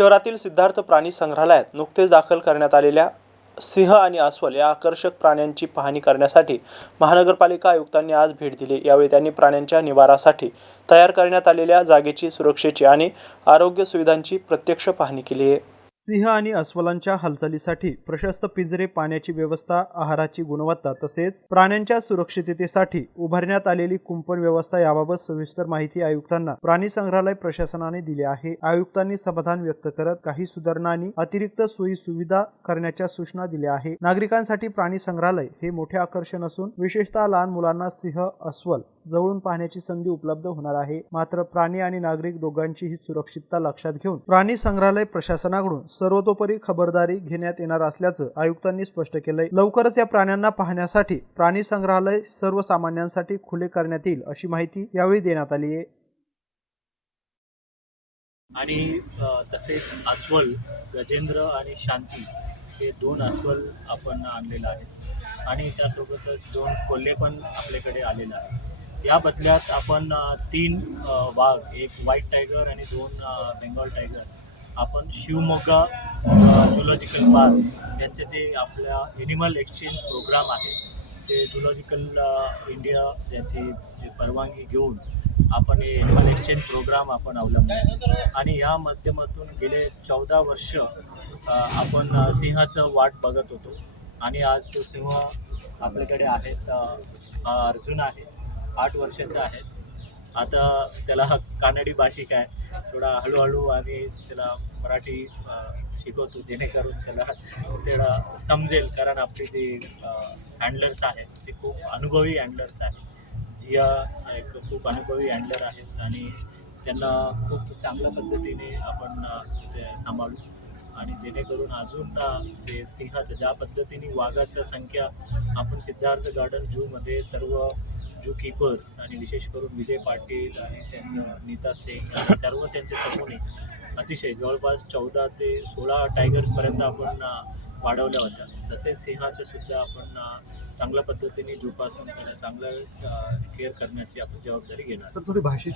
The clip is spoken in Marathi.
शहरातील सिद्धार्थ प्राणी संग्रहालयात नुकतेच दाखल करण्यात आलेल्या सिंह आणि अस्वल या आकर्षक प्राण्यांची पाहणी करण्यासाठी महानगरपालिका आयुक्तांनी आज भेट दिली. यावेळी त्यांनी प्राण्यांच्या निवारासाठी तयार करण्यात आलेल्या जागेची सुरक्षेची आणि आरोग्य सुविधांची प्रत्यक्ष पाहणी केली. आहे सिंह आणि अस्वलांच्या हालचालीसाठी प्रशस्त पिंजरे पाण्याची व्यवस्था आहाराची गुणवत्ता तसेच प्राण्यांच्या सुरक्षिततेसाठी उभारण्यात आलेली कुंपण व्यवस्था याबाबत सविस्तर माहिती आयुक्तांना प्राणी संग्रहालय प्रशासनाने दिली आहे. आयुक्तांनी समाधान व्यक्त करत काही सुधारणा आणि अतिरिक्त सोयी सुविधा करण्याच्या सूचना दिल्या आहे नागरिकांसाठी प्राणी संग्रहालय हे मोठे आकर्षण असून विशेषतः लहान मुलांना सिंह अस्वल जवळून पाहण्याची संधी उपलब्ध होणार आहे. मात्र प्राणी आणि नागरिक दोघांचीही सुरक्षितता लक्षात घेऊन प्राणी संग्रहालय प्रशासनाकडून सर्वतोपरी खबरदारी घेण्यात येणार असल्याचं आयुक्तांनी स्पष्ट केलंय. लवकरच या प्राण्यांना पाहण्यासाठी प्राणी संग्रहालय सर्वसामान्यांसाठी खुले करण्यात येईल अशी माहिती यावेळी देण्यात आली आहे. आणि तसेच अस्वल गजेंद्र आणि शांती हे दोन अस्वल आपण आणलेलं आहे. आणि त्यासोबतच दोन कोल्हे पण आपल्याकडे आलेलं आहे या बदल्यात आपण तीन वाघ एक व्हाईट टायगर आणि दोन बेंगॉल टायगर आपण शिवमोग्गा झुलॉजिकल पार्क यांचे जे आपल्या एनिमल एक्सचेंज प्रोग्राम आहे ते झुलॉजिकल इंडिया याची परवानगी घेऊन आपण हे एनिमल एक्सचेंज प्रोग्राम आपण अवलंबले. आणि या माध्यमातून गेले चौदा वर्ष आपण सिंहाचं वाट बघत होतो. आणि आज तो सिंह आपल्याकडे आहेत अर्जुन आहे. आठ वर्षाचा आहे. आता त्याला कानडी भाषिक आहे. थोडा हळूहळू आम्ही त्याला मराठी शिकवतो जेणेकरून त्याला त्याला समजेल. कारण आपले जे हँडलर्स आहेत ते खूप अनुभवी हँडलर्स आहेत जिया एक खूप अनुभवी हँडलर आहेत आणि त्यांना खूप चांगल्या पद्धतीने आपण ते सांभाळू. आणि जेणेकरून अजून जे ते सिंहाचं ज्या पद्धतीने वाघाच्या संख्या आपण सिद्धार्थ गार्डन झूमध्ये सर्व जू कीपर्स आणि विशेष करून विजय पाटील आणि त्यांचं नीता सिंग आणि सर्व त्यांचे समूह अतिशय जवळपास चौदा ते सोळा टायगर्सपर्यंत आपण वाढवल्या होत्या. तसेच सिंहाच्या सुद्धा आपण चांगल्या पद्धतीने जोपासून त्याला चांगलं केअर करण्याची आपण जबाबदारी घेणार. सर थोडी भाषेची